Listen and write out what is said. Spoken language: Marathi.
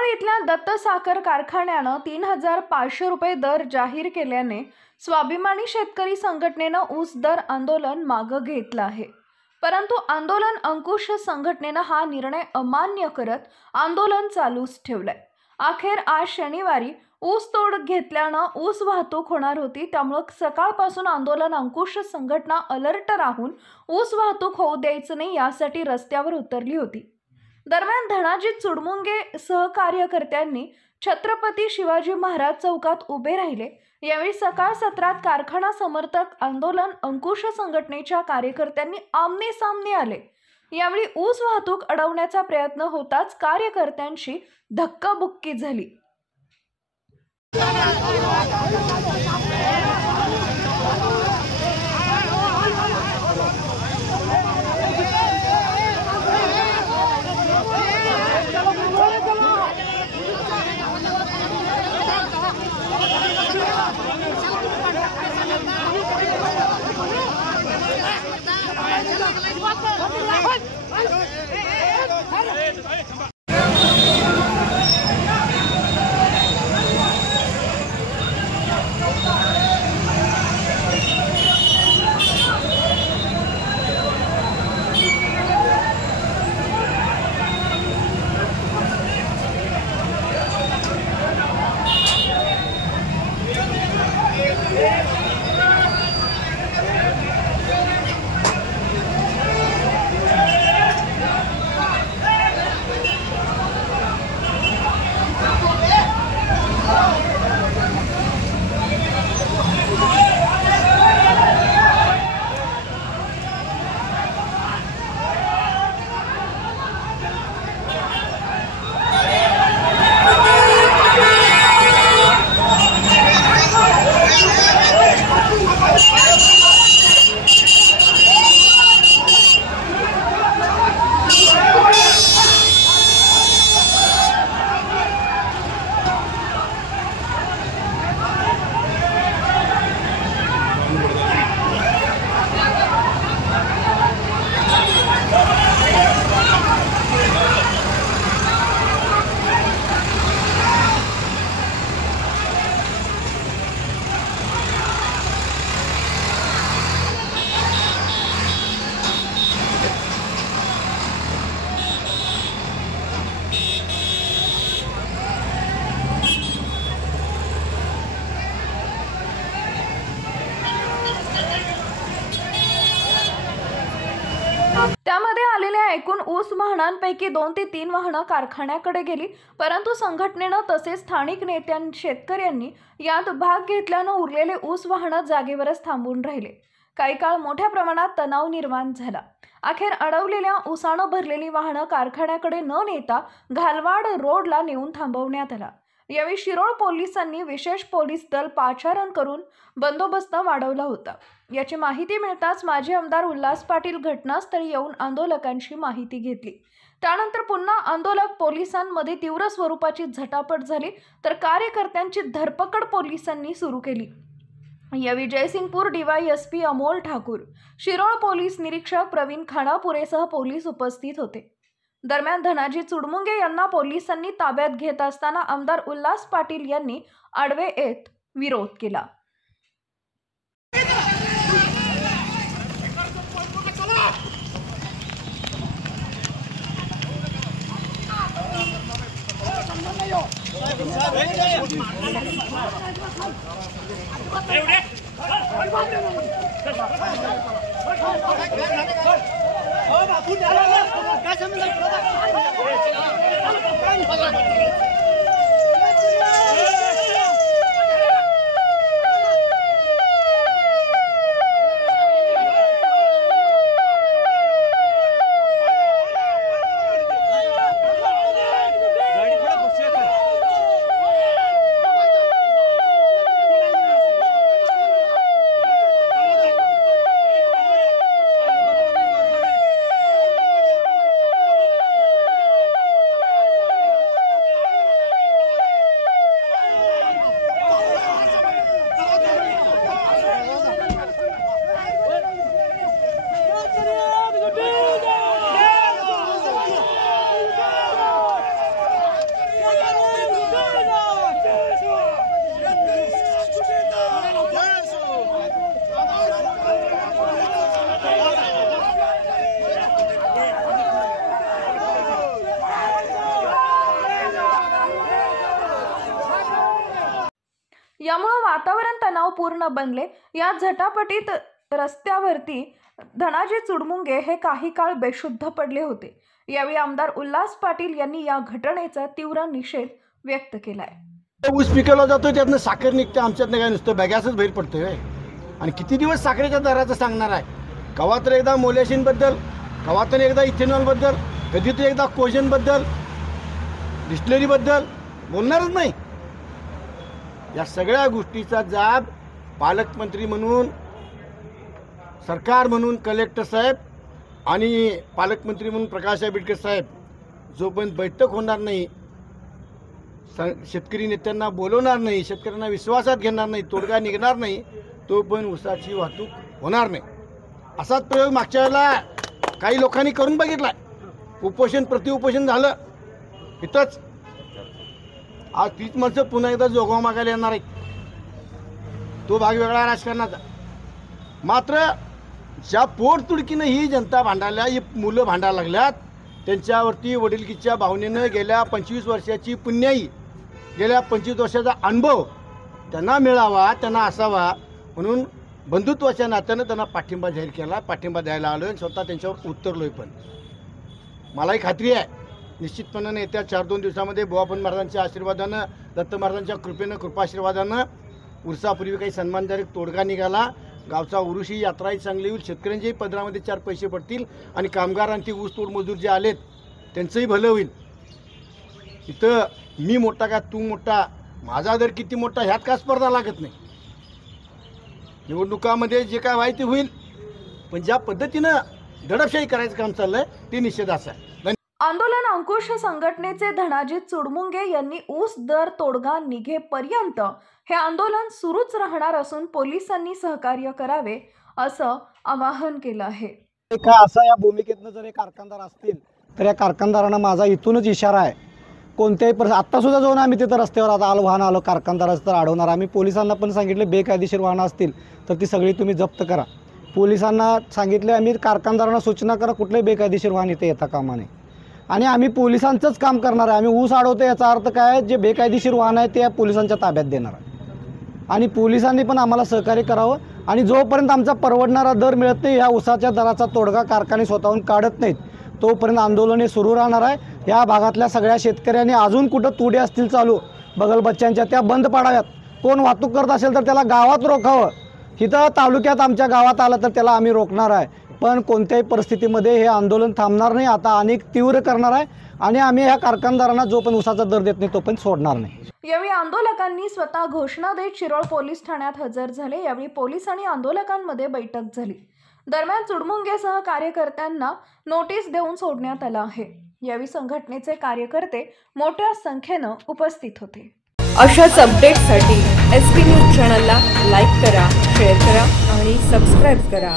शिरोळ इथल्या दत्त साखर कारखान्यानं 3,500 रुपये दर जाहीर केल्याने स्वाभिमानी शेतकरी संघटनेनं ऊस दर आंदोलन मागे घेतलं आहे। परंतु आंदोलन अंकुश संघटनेनं हा निर्णय अमान्य करत आंदोलन चालूच ठेवलंय। अखेर आज शनिवारी ऊस तोड घेतल्यानं ऊस वाहतूक होणार होती, त्यामुळे सकाळपासून आंदोलन अंकुश संघटना अलर्ट राहून ऊस वाहतूक होऊ द्यायचं नाही यासाठी रस्त्यावर उतरली होती। दरम्यान धनाजी चुडमुंगे सहकार्यकर्त्यांनी छत्रपती शिवाजी महाराज चौकात उभे राहिले। यावेळी सकाळ सत्रात कारखाना समर्थक आंदोलन अंकुश संघटनेच्या कार्यकर्त्यांनी आमने सामने आले। यावेळी ऊस वाहतूक अडवण्याचा प्रयत्न होताच कार्यकर्त्यांशी धक्काबुक्की झाली। त्यामध्ये आलेल्या एकूण ऊस वाहनांपैकी 2 ते 3 वाहनं कारखान्याकडे गेली, परंतु संघटनेनं तसेच स्थानिक शेतकऱ्यांनी यात भाग घेतल्यानं उरलेले ऊस वाहनं जागेवरच थांबून राहिले। काही काळ मोठ्या प्रमाणात तणाव निर्माण झाला। अखेर अडवलेल्या ऊसानं भरलेली वाहनं कारखान्याकडे न नेता घालवाड रोडला नेऊन थांबवण्यात आला। यावेळी शिरोळ पोलिसांनी विशेष पोलीस दल पाचारण करून बंदोबस्त वाढवला होता। याची माहिती मिळताच माजी आमदार उल्हास पाटील घटनास्थळी येऊन आंदोलकांची माहिती घेतली। त्यानंतर पुन्हा आंदोलक पोलिसांमध्ये तीव्र स्वरूपाची झटापट झाली, तर कार्यकर्त्यांची धरपकड पोलिसांनी सुरू केली। यावेळी जयसिंगपूर DYSP अमोल ठाकूर, शिरोळ पोलीस निरीक्षक प्रवीण खानापुरेसह पोलीस उपस्थित होते। दरम्यान धनाजी चुडमुंगे यांना पोलिसांनी ताब्यात घेत असताना आमदार उल्हास पाटील यांनी आडवे येत विरोध केला। वातावरण तणावपूर्ण बनले। या झटापटीत रस्त्यावरती धनाजी चुडमुंगे हे काही काळ बेशुद्ध पडले होते। यावेळी आमदार उल्हास पाटील यांनी या घटनेचा तीव्र निषेध व्यक्त केलाय। ऊस पिकवला जातो त्यातनं साखर निघते, आमच्यातनं काय नुसतं बॅगासच बाहेर पडतोय आणि किती दिवस साखरेच्या दराचं सांगणार आहे। कवा तर एकदा मोलॅसिनबद्दल, कवा तर एकदा इथेनॉलबद्दल, कधी तर एकदा कोजनबद्दल, डिस्टिलरीबद्दल बोलणारच नाही। या सगळ्या गोष्टीचा जाब पालकमंत्री म्हणून, सरकार म्हणून कलेक्टर साहेब आणि पालकमंत्री म्हणून प्रकाश आंबेडकर साहेब जोपर्यंत बैठक होणार नाही, शेतकरी नेत्यांना बोलवणार नाही, शेतकऱ्यांना विश्वासात घेणार नाही, तोडगा निघणार नाही, तोपर्यंत ऊसाची वाहतूक होणार नाही। असाच प्रयोग मागच्या वेळेला काही लोकांनी करून बघितला। उपोषण प्रतिउपोषण झालं इथंच। आज तीच माणसं पुन्हा एकदा जोगवा मागायला येणार आहेत। तो भाग वेगळा राजकारणाचा। मात्र ज्या पोटतुडकीनं ही जनता भांडायला, ही मुलं भांडायला लागल्यात, त्यांच्यावरती वडिलकीच्या भावनेनं गेल्या 25 वर्षाची पुण्याई, गेल्या 25 वर्षाचा अनुभव त्यांना मिळावा, त्यांना असावा म्हणून बंधुत्वाच्या नात्यानं त्यांना पाठिंबा जाहीर केला, पाठिंबा द्यायला आलो आणि स्वतः त्यांच्यावर उतरलोय। पण मलाही खात्री आहे निश्चितपणाने येत्या 4-2 दिवसामध्ये बुवापन महाराजांच्या आशीर्वादानं, दत्त महाराजांच्या कृपेनं, कृपाशीर्वादानं उरसापूर्वी काही सन्मानदायक तोडगा निघाला। गावचा उरुशी यात्राही चांगली होईल, शेतकऱ्यांच्याही पदरामध्ये 4 पैसे पडतील आणि कामगारांची ऊसतोड मजूर जे आलेत त्यांचंही भलं होईल। इथं मी मोठा का तू मोठा, माझा दर किती मोठा ह्यात का स्पर्धा लागत नाही। निवडणुकामध्ये जे काय व्हायचं होईल, पण ज्या पद्धतीनं दडपशाही करायचं काम चाललंय ते निषेधाचं आहे। आंदोलन अंकुश संघटनेचे धनाजी चुडमुंगे यांनी ऊस दर तोडगा निघेपर्यंत हे आंदोलन सुरूच राहणार असून पोलिसांनी सहकार्य करावे असं आवाहन केलं आहे। का असं या भूमिकेतनं जर कारखानदार असतील तर या कारखानदारांना माझा इथूनच इशारा आहे, कोणत्याही आत्ता सुद्धा जाऊन आम्ही तिथं रस्त्यावर आता वाहन आलो कारखानदाराचं तर अडवणार। आम्ही पोलिसांना पण सांगितले बेकायदेशीर वाहनं असतील तर ती सगळी तुम्ही जप्त करा। पोलिसांना सांगितले आम्ही कारखानदारांना सूचना करा कुठलेही बेकायदेशीर वाहन इथे येता कामा नये आणि आम्ही पोलिसांचंच काम करणार आहे। आम्ही ऊस अडवतो याचा अर्थ काय, जे बेकायदेशीर वाहन आहे ते पोलिसांच्या ताब्यात देणार आहे आणि पोलिसांनी पण आम्हाला सहकार्य करावं आणि जोपर्यंत आमचा परवडणारा दर मिळत नाही, या ऊसाच्या दराचा तोडगा कारखाने स्वतःहून काढत नाहीत तोपर्यंत आंदोलन हे सुरू राहणार आहे। या भागातल्या सगळ्या शेतकऱ्यांनी अजून कुठं तुडे असतील चालू बगल बच्च्यांच्या त्या बंद पाडाव्यात। कोण वाहतूक करत असेल तर त्याला गावात रोखावं। इथं तालुक्यात आमच्या गावात आलं तर त्याला आम्ही रोखणार आहे, पण कोणत्याही परिस्थितीमध्ये हे आंदोलन थांबणार नाही, आता अनेक तीव्र करणार आहे आणि आम्ही ह्या कारखानदारांना जो पण ऊसाचा दर देत नाही तो पण सोडणार नाही। यावेळी आंदोलकांनी स्वतः घोषणा देत शिरोळ पोलीस ठाण्यात हजर झाले। यावेळी पोलीस आणि आंदोलकांमध्ये बैठक झाली। दरम्यान चुडमुंगेसह कार्यकर्त्यांना नोटीस देऊन सोडण्यात आलं आहे। यावेळी संघटनेचे कार्यकर्ते मोठ्या संख्येनं उपस्थित होते। अशाच अपडेट्ससाठी SP न्यूज चॅनलला लाईक करा, शेअर करा आणि सबस्क्राईब करा।